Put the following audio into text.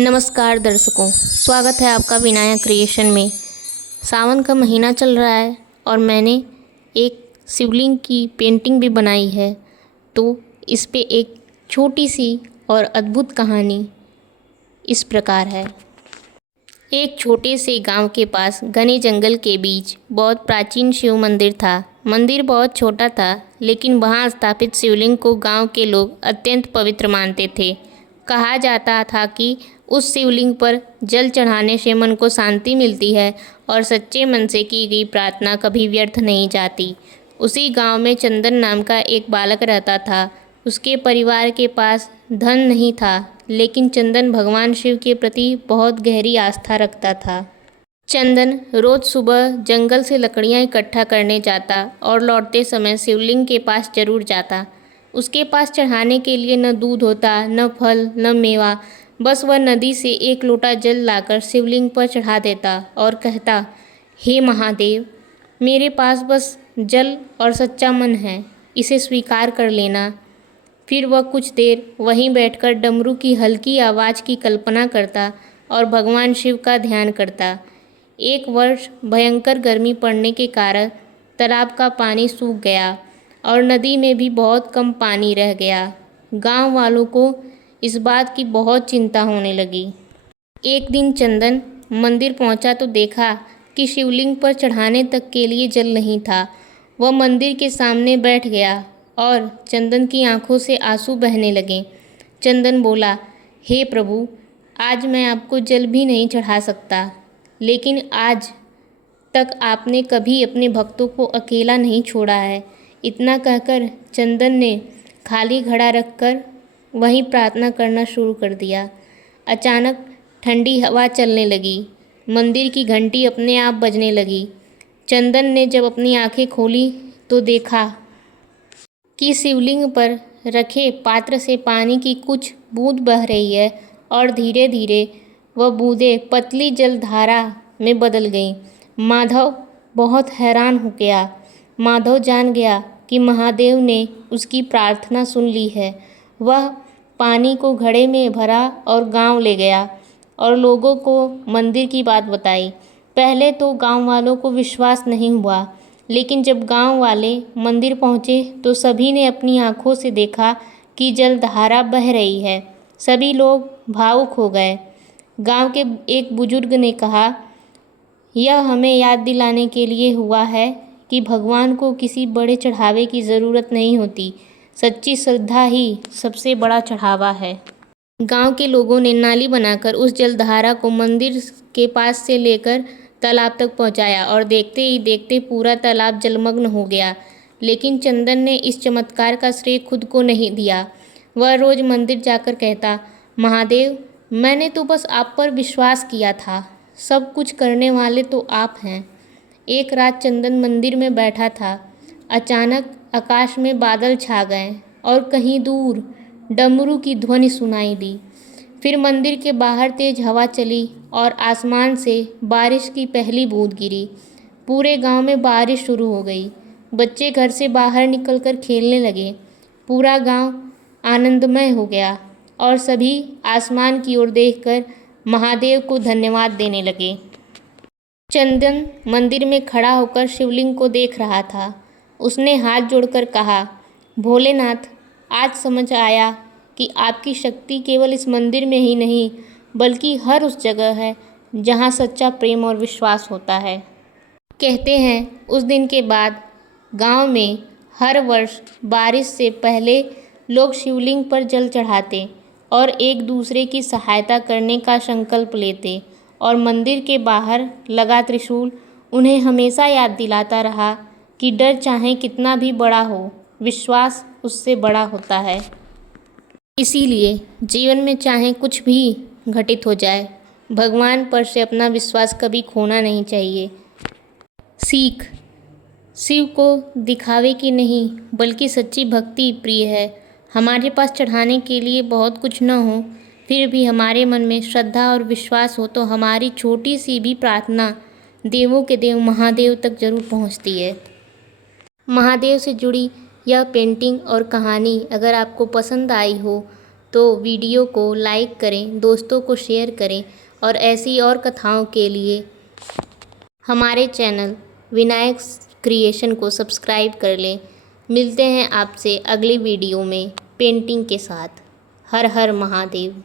नमस्कार दर्शकों, स्वागत है आपका विनायक क्रिएशन में। सावन का महीना चल रहा है और मैंने एक शिवलिंग की पेंटिंग भी बनाई है। तो इस पे एक छोटी सी और अद्भुत कहानी इस प्रकार है। एक छोटे से गांव के पास घने जंगल के बीच बहुत प्राचीन शिव मंदिर था। मंदिर बहुत छोटा था, लेकिन वहां स्थापित शिवलिंग को गांव के लोग अत्यंत पवित्र मानते थे। कहा जाता था कि उस शिवलिंग पर जल चढ़ाने से मन को शांति मिलती है और सच्चे मन से की गई प्रार्थना कभी व्यर्थ नहीं जाती। उसी गांव में चंदन नाम का एक बालक रहता था। उसके परिवार के पास धन नहीं था, लेकिन चंदन भगवान शिव के प्रति बहुत गहरी आस्था रखता था। चंदन रोज सुबह जंगल से लकड़ियां इकट्ठा करने जाता और लौटते समय शिवलिंग के पास जरूर जाता। उसके पास चढ़ाने के लिए न दूध होता, न फल, न मेवा। बस वह नदी से एक लोटा जल लाकर शिवलिंग पर चढ़ा देता और कहता, हे महादेव, मेरे पास बस जल और सच्चा मन है, इसे स्वीकार कर लेना। फिर वह कुछ देर वहीं बैठकर डमरू की हल्की आवाज़ की कल्पना करता और भगवान शिव का ध्यान करता। एक वर्ष भयंकर गर्मी पड़ने के कारण तालाब का पानी सूख गया और नदी में भी बहुत कम पानी रह गया। गांव वालों को इस बात की बहुत चिंता होने लगी। एक दिन चंदन मंदिर पहुंचा तो देखा कि शिवलिंग पर चढ़ाने तक के लिए जल नहीं था। वह मंदिर के सामने बैठ गया और चंदन की आंखों से आंसू बहने लगे। चंदन बोला, हे प्रभु, आज मैं आपको जल भी नहीं चढ़ा सकता, लेकिन आज तक आपने कभी अपने भक्तों को अकेला नहीं छोड़ा है। इतना कहकर चंदन ने खाली घड़ा रखकर वहीं प्रार्थना करना शुरू कर दिया। अचानक ठंडी हवा चलने लगी। मंदिर की घंटी अपने आप बजने लगी। चंदन ने जब अपनी आंखें खोली तो देखा कि शिवलिंग पर रखे पात्र से पानी की कुछ बूंद बह रही है और धीरे धीरे वह बूंदें पतली जलधारा में बदल गईं। माधव बहुत हैरान हो गया। माधव जान गया कि महादेव ने उसकी प्रार्थना सुन ली है। वह पानी को घड़े में भरा और गांव ले गया और लोगों को मंदिर की बात बताई। पहले तो गांव वालों को विश्वास नहीं हुआ, लेकिन जब गांव वाले मंदिर पहुंचे तो सभी ने अपनी आंखों से देखा कि जलधारा बह रही है। सभी लोग भावुक हो गए। गांव के एक बुजुर्ग ने कहा, यह हमें याद दिलाने के लिए हुआ है कि भगवान को किसी बड़े चढ़ावे की ज़रूरत नहीं होती। सच्ची श्रद्धा ही सबसे बड़ा चढ़ावा है। गांव के लोगों ने नाली बनाकर उस जलधारा को मंदिर के पास से लेकर तालाब तक पहुंचाया और देखते ही देखते पूरा तालाब जलमग्न हो गया। लेकिन चंदन ने इस चमत्कार का श्रेय खुद को नहीं दिया। वह रोज मंदिर जाकर कहता, महादेव, मैंने तो बस आप पर विश्वास किया था, सब कुछ करने वाले तो आप हैं। एक रात चंदन मंदिर में बैठा था। अचानक आकाश में बादल छा गए और कहीं दूर डमरू की ध्वनि सुनाई दी। फिर मंदिर के बाहर तेज हवा चली और आसमान से बारिश की पहली बूंद गिरी। पूरे गांव में बारिश शुरू हो गई। बच्चे घर से बाहर निकलकर खेलने लगे। पूरा गांव आनंदमय हो गया और सभी आसमान की ओर देखकर महादेव को धन्यवाद देने लगे। चंदन मंदिर में खड़ा होकर शिवलिंग को देख रहा था। उसने हाथ जोड़कर कहा, भोलेनाथ, आज समझ आया कि आपकी शक्ति केवल इस मंदिर में ही नहीं, बल्कि हर उस जगह है जहाँ सच्चा प्रेम और विश्वास होता है। कहते हैं उस दिन के बाद गांव में हर वर्ष बारिश से पहले लोग शिवलिंग पर जल चढ़ाते और एक दूसरे की सहायता करने का संकल्प लेते, और मंदिर के बाहर लगा त्रिशूल उन्हें हमेशा याद दिलाता रहा कि डर चाहे कितना भी बड़ा हो, विश्वास उससे बड़ा होता है। इसीलिए जीवन में चाहे कुछ भी घटित हो जाए, भगवान पर से अपना विश्वास कभी खोना नहीं चाहिए। सीख, शिव को दिखावे की नहीं बल्कि सच्ची भक्ति प्रिय है। हमारे पास चढ़ाने के लिए बहुत कुछ न हो, फिर भी हमारे मन में श्रद्धा और विश्वास हो तो हमारी छोटी सी भी प्रार्थना देवों के देव महादेव तक जरूर पहुंचती है। महादेव से जुड़ी यह पेंटिंग और कहानी अगर आपको पसंद आई हो तो वीडियो को लाइक करें, दोस्तों को शेयर करें और ऐसी और कथाओं के लिए हमारे चैनल विनायक क्रिएशन को सब्सक्राइब कर लें। मिलते हैं आपसे अगली वीडियो में पेंटिंग के साथ। हर हर महादेव।